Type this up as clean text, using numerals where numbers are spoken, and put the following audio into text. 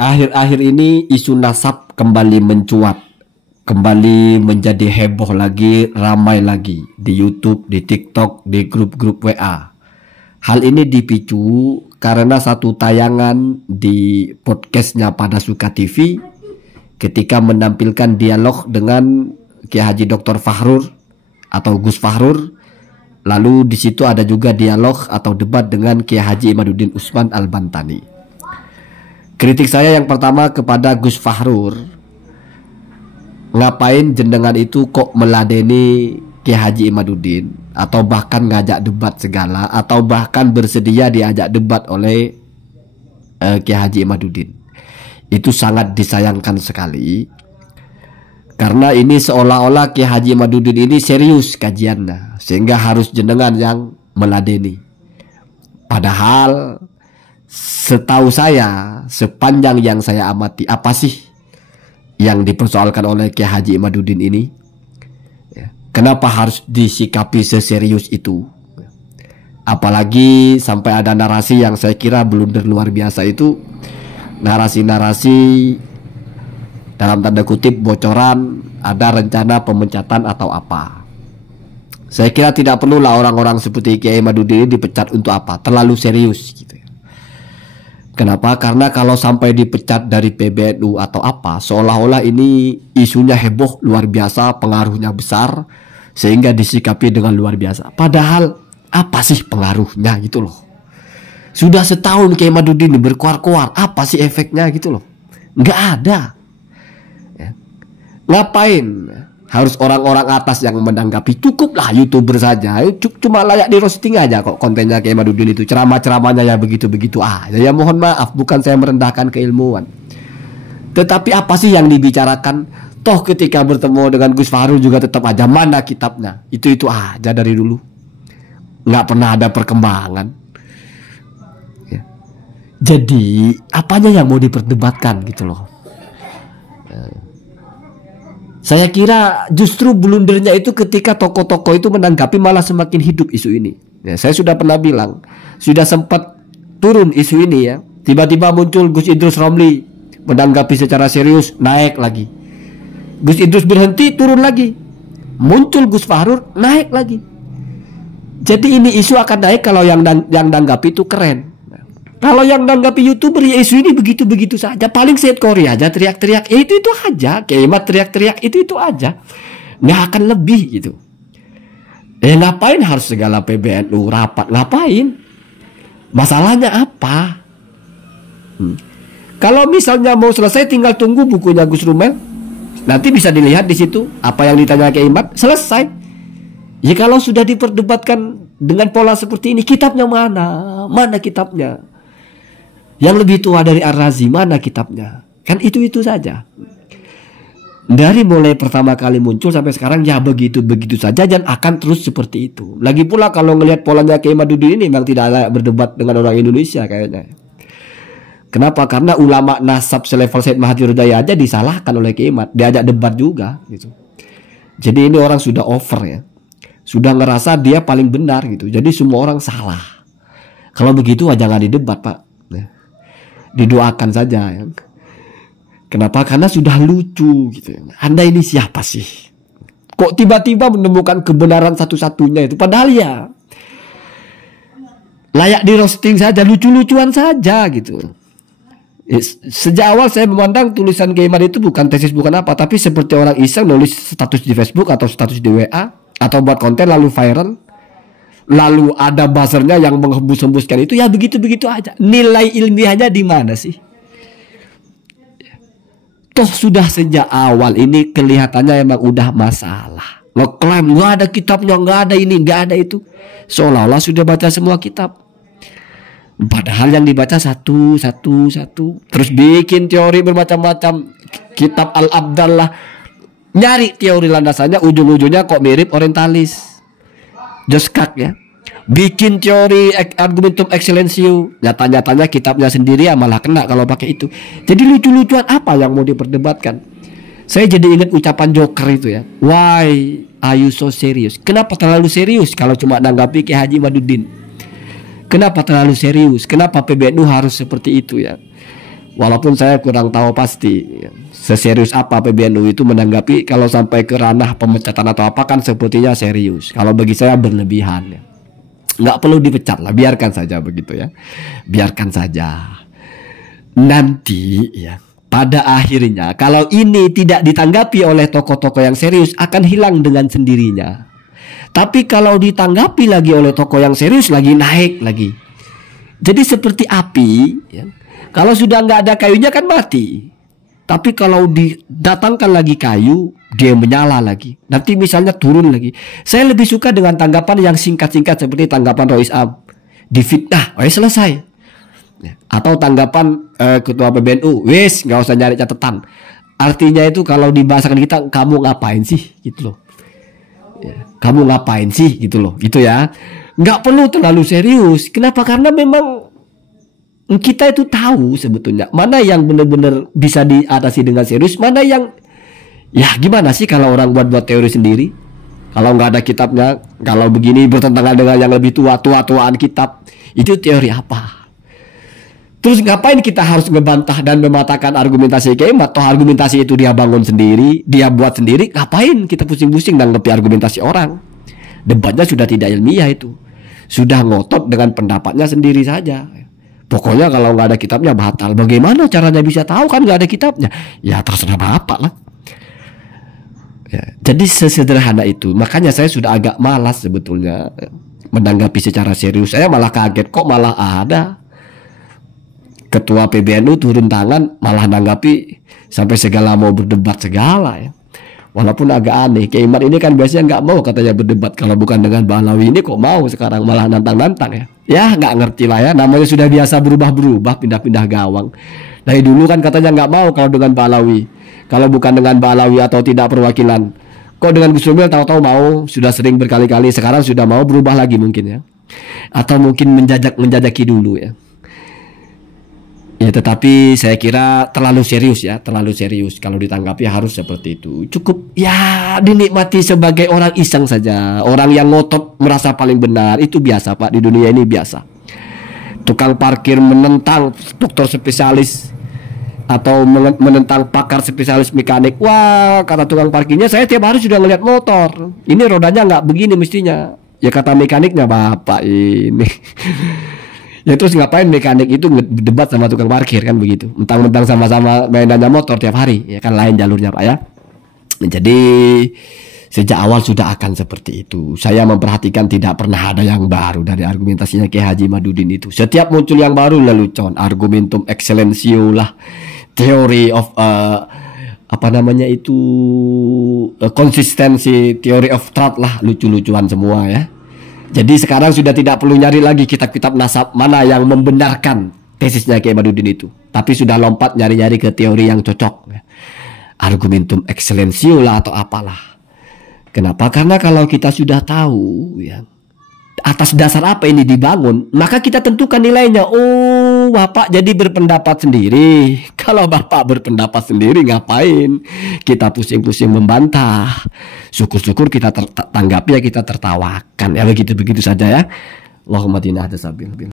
Akhir-akhir ini isu nasab kembali mencuat, kembali menjadi heboh lagi, ramai lagi di YouTube, di TikTok, di grup-grup WA. Hal ini dipicu karena satu tayangan di podcastnya Pada Suka TV ketika menampilkan dialog dengan Kiai Haji Dr. Fahrur atau Gus Fahrur. Lalu di situ ada juga dialog atau debat dengan Kiai Haji Imaduddin Utsman Al-Bantani. Kritik saya yang pertama kepada Gus Fahrur, ngapain jenengan itu kok meladeni Kiai Haji Imaduddin, atau bahkan ngajak debat segala, atau bahkan bersedia diajak debat oleh Kiai Haji Imaduddin. Itu sangat disayangkan sekali, karena ini seolah-olah Kiai Haji Imaduddin ini serius kajiannya, sehingga harus jenengan yang meladeni. Padahal setahu saya, sepanjang yang saya amati, apa sih yang dipersoalkan oleh Kiai Haji Imaduddin ini? Kenapa harus disikapi seserius itu? Apalagi sampai ada narasi yang saya kira blunder luar biasa, itu narasi-narasi dalam tanda kutip bocoran ada rencana pemecatan atau apa. Saya kira tidak perlulah orang-orang seperti Kiai Imaduddin ini dipecat untuk apa? Terlalu serius gitu. Kenapa? Karena kalau sampai dipecat dari PBNU atau apa, seolah-olah ini isunya heboh luar biasa, pengaruhnya besar, sehingga disikapi dengan luar biasa. Padahal apa sih pengaruhnya gitu loh. Sudah setahun Kiai Imaduddin berkuar-kuar, apa sih efeknya gitu loh. Nggak ada. Ngapain harus orang-orang atas yang menanggapi? Cukuplah YouTuber saja, cuma layak di roasting aja kok kontennya Kiai Imaduddin itu. Ceramah-ceramahnya ya begitu-begitu aja. Ya mohon maaf, bukan saya merendahkan keilmuan, tetapi apa sih yang dibicarakan? Toh ketika bertemu dengan Gus Fahrur juga tetap aja mana kitabnya, itu aja dari dulu, nggak pernah ada perkembangan ya. Jadi apanya yang mau diperdebatkan gitu loh. Saya kira justru blundernya itu ketika tokoh-tokoh itu menanggapi malah semakin hidup isu ini. Ya, saya sudah pernah bilang, sudah sempat turun isu ini ya. Tiba-tiba muncul Gus Idrus Romli menanggapi secara serius, naik lagi. Gus Idrus berhenti, turun lagi. Muncul Gus Fahrur, naik lagi. Jadi ini isu akan naik kalau yang nanggapi itu keren. Kalau yang nanggapi YouTuber ya isu ini begitu-begitu saja. Paling Syed Korea aja teriak-teriak, itu aja. Kiai Imad teriak-teriak, itu aja. Nggak akan lebih gitu. Ngapain harus segala PBNU rapat? Ngapain? Masalahnya apa? Kalau misalnya mau selesai tinggal tunggu bukunya Gus Rumel. Nanti bisa dilihat di situ apa yang ditanya Kiai Imad, selesai. Ya kalau sudah diperdebatkan dengan pola seperti ini, kitabnya mana? Mana kitabnya? Yang lebih tua dari Ar-Razi, mana kitabnya? Kan itu saja. Dari mulai pertama kali muncul sampai sekarang ya begitu-begitu saja, dan akan terus seperti itu. Lagi pula kalau ngelihat polanya Kiai Imaduddin ini memang tidak layak berdebat dengan orang Indonesia kayaknya. Kenapa? Karena ulama nasab selevel Said Mahathir Hidayat aja disalahkan oleh Kiai Imad, diajak debat juga gitu. Jadi ini orang sudah over ya. Sudah ngerasa dia paling benar gitu. Jadi semua orang salah. Kalau begitu jangan didebat, Pak. Didoakan saja ya. Kenapa? Karena sudah lucu gitu. Anda ini siapa sih? Kok tiba-tiba menemukan kebenaran satu-satunya itu? Padahal ya layak di roasting saja, lucu-lucuan saja gitu. Sejak awal saya memandang tulisan Kiai Imad itu bukan tesis, bukan apa, tapi seperti orang iseng nulis status di Facebook atau status di WA atau buat konten lalu viral, lalu ada buzzernya yang menghembus-hembuskan itu, ya begitu-begitu aja. Nilai ilmiahnya di mana sih? Toh sudah sejak awal ini kelihatannya emang udah masalah. Ngeklaim nggak ada kitabnya, nggak ada ini, nggak ada itu, seolah-olah sudah baca semua kitab. Padahal yang dibaca satu. Terus bikin teori bermacam-macam. Kitab Al-Abdal lah, nyari teori landasannya, ujung-ujungnya kok mirip orientalis. Joskak ya. Bikin teori argumentum excellentium, nyata-nyatanya kitabnya sendiri ya malah kena kalau pakai itu. Jadi lucu-lucuan apa yang mau diperdebatkan? Saya jadi ingat ucapan Joker itu ya. Why are you so serious? Kenapa terlalu serius kalau cuma nanggapi Kiai Haji Imaduddin? Kenapa terlalu serius? Kenapa PBNU harus seperti itu ya? Walaupun saya kurang tahu pasti seserius apa PBNU itu menanggapi kalau sampai ke ranah pemecatan atau apa, kan sepertinya serius. Kalau bagi saya berlebihan ya. Nggak perlu dipecat lah, biarkan saja begitu ya. Biarkan saja. Nanti ya, pada akhirnya kalau ini tidak ditanggapi oleh tokoh-tokoh yang serius, akan hilang dengan sendirinya. Tapi kalau ditanggapi lagi oleh tokoh yang serius, lagi naik lagi. Jadi seperti api ya. Kalau sudah nggak ada kayunya kan mati. Tapi kalau didatangkan lagi kayu, dia menyala lagi. Nanti misalnya turun lagi. Saya lebih suka dengan tanggapan yang singkat-singkat seperti tanggapan Rois Am. Difitnah, selesai. Atau tanggapan Ketua PBNU, wis nggak usah nyari catatan. Artinya itu kalau dibahasakan kita, kamu ngapain sih gitu loh. Ya, kamu ngapain sih gitu loh, gitu ya. Nggak perlu terlalu serius. Kenapa? Karena memang kita itu tahu sebetulnya mana yang benar-benar bisa diatasi dengan serius, mana yang ya gimana sih kalau orang buat teori sendiri, kalau nggak ada kitabnya, kalau begini bertentangan dengan yang lebih tua-tuaan kitab, itu teori apa? Terus ngapain kita harus ngebantah dan mematahkan argumentasi Kiai Imad? Toh argumentasi itu dia bangun sendiri, dia buat sendiri, ngapain kita pusing-pusing dan ngerti argumentasi orang? Debatnya sudah tidak ilmiah itu, sudah ngotot dengan pendapatnya sendiri saja. Pokoknya kalau nggak ada kitabnya batal. Bagaimana caranya bisa tahu kan nggak ada kitabnya? Ya terserah bapak lah. Ya, jadi sesederhana itu. Makanya saya sudah agak malas sebetulnya menanggapi secara serius. Saya malah kaget kok malah ada Ketua PBNU turun tangan malah nanggapi sampai segala mau berdebat segala ya. Walaupun agak aneh, Kiai Imad ini kan biasanya nggak mau katanya berdebat kalau bukan dengan Bahlawi, ini kok mau sekarang malah nantang-nantang ya. Ya nggak ngerti lah ya, namanya sudah biasa berubah-berubah, pindah-pindah gawang. Dari dulu kan katanya nggak mau kalau dengan Bahlawi, kalau bukan dengan Bahlawi atau tidak perwakilan. Kok dengan Gus Romel tahu-tahu mau, sudah sering berkali-kali, sekarang sudah mau berubah lagi mungkin ya. Atau mungkin menjajaki dulu ya. Ya tetapi saya kira terlalu serius ya, terlalu serius. Kalau ditanggapi harus seperti itu. Cukup ya dinikmati sebagai orang iseng saja. Orang yang ngotot merasa paling benar, itu biasa Pak, di dunia ini biasa. Tukang parkir menentang dokter spesialis atau menentang pakar spesialis mekanik. Wah, kata tukang parkirnya, saya tiap hari sudah ngeliat motor, ini rodanya nggak begini mestinya. Ya kata mekaniknya, bapak ini ya terus ngapain mekanik itu debat sama tukang parkir kan begitu, mentang-mentang sama-sama mainannya motor tiap hari, ya kan lain jalurnya Pak ya. Jadi sejak awal sudah akan seperti itu. Saya memperhatikan tidak pernah ada yang baru dari argumentasinya Kiai Haji Imaduddin itu. Setiap muncul yang baru lelucon, argumentum excellentio lah, theory of apa namanya itu konsistensi, theory of truth lah, lucu-lucuan semua ya. Jadi sekarang sudah tidak perlu nyari lagi kitab-kitab nasab mana yang membenarkan tesisnya Kiai Imaduddin itu, tapi sudah lompat nyari-nyari ke teori yang cocok, argumentum excellentio lah atau apalah. Kenapa? Karena kalau kita sudah tahu ya atas dasar apa ini dibangun, maka kita tentukan nilainya. Oh, Bapak jadi berpendapat sendiri. Kalau Bapak berpendapat sendiri, ngapain kita pusing-pusing membantah? Syukur-syukur kita tanggapi ya, kita tertawakan ya, begitu-begitu saja ya. Allahumma tina hadasabil.